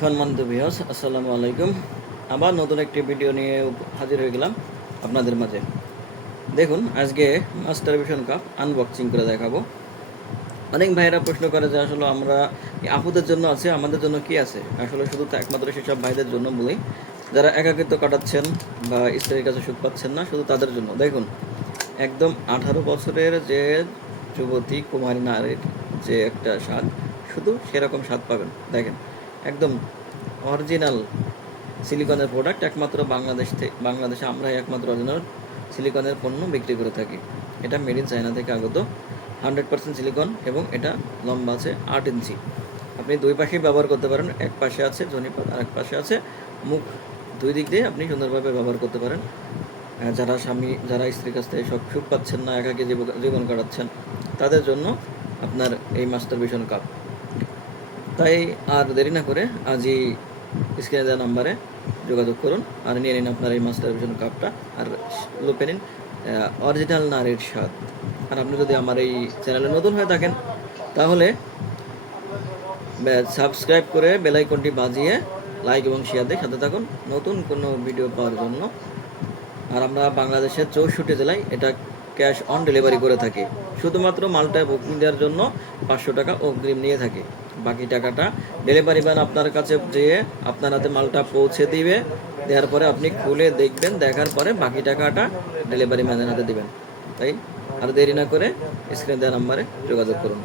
সম্মানিত ভিউয়ার্স আসসালামু আলাইকুম। আবার নতুন একটি ভিডিও নিয়ে হাজির হয়ে গেলাম আপনাদের মাঝে। দেখুন, আজকে মাস্টার ভিশন কাপ আনবক্সিং করে দেখাবো। অনেক ভাইরা প্রশ্ন করে যে আসলে আমরা আপুদের জন্য আছে, আমাদের জন্য কি আছে? আসলে শুধু তো একমাত্র সেসব ভাইদের জন্য বলি। যারা একাকিত্ব কাটাচ্ছেন বা স্ত্রীর কাছে সুখ পাচ্ছেন না, শুধু তাদের জন্য। দেখুন, একদম আঠারো বছরের যে যুবতী কুমারী নারীর যে একটা স্বাদ, শুধু সেরকম স্বাদ পাবেন। দেখেন একদম অরিজিনাল সিলিকনের প্রোডাক্ট একমাত্র বাংলাদেশ থেকে বাংলাদেশে আমরাই একমাত্র অরিজিনাল সিলিকনের পণ্য বিক্রি করে থাকি। এটা মেড ইন চায়না থেকে আগত। হান্ড্রেড পার্সেন্ট সিলিকন এবং এটা লম্বা আছে আট ইঞ্চি। আপনি দুই পাশেই ব্যবহার করতে পারেন, এক পাশে আছে জনিপাত আর এক পাশে আছে মুখ। দুই দিক দিয়ে আপনি সুন্দরভাবে ব্যবহার করতে পারেন। যারা স্বামী, যারা স্ত্রীর কাছ থেকে সব সুখ পাচ্ছেন না, একাকী জীব- জীবন কাটাচ্ছেন, তাদের জন্য আপনার এই মাস্টার ভিশন কাপ তাই আর দেরি না করে আজই স্ক্রিনে দেওয়া নাম্বারে যোগাযোগ করুন আর নিয়ে নিন আপনার এই মাস্টার ভিশন কাপটা আর লোপে নিন অরিজিনাল নারীর স্বাদ। আর আপনি যদি আমার এই চ্যানেলে নতুন হয়ে থাকেন, তাহলে সাবস্ক্রাইব করে বেলাইকনটি বাজিয়ে লাইক এবং শেয়ার দিয়ে সাথে থাকুন নতুন কোনো ভিডিও পাওয়ার জন্য। আর আমরা বাংলাদেশের চৌষট্টি জেলায় এটা ক্যাশ অন ডেলিভারি করে থাকি। শুধুমাত্র মালটা বুকিং দেওয়ার জন্য পাঁচশো টাকা অগ্রিম নিয়ে থাকি। বাকি টাকাটা ডেলিভারি ম্যান আপনার কাছে যেয়ে আপনার হাতে মালটা পৌঁছে দিবে। দেওয়ার পরে আপনি খুলে দেখবেন, দেখার পরে বাকি টাকাটা ডেলিভারি ম্যানের হাতে দেবেন। তাই আর দেরি না করে স্ক্রিন দেওয়া নাম্বারে যোগাযোগ করুন।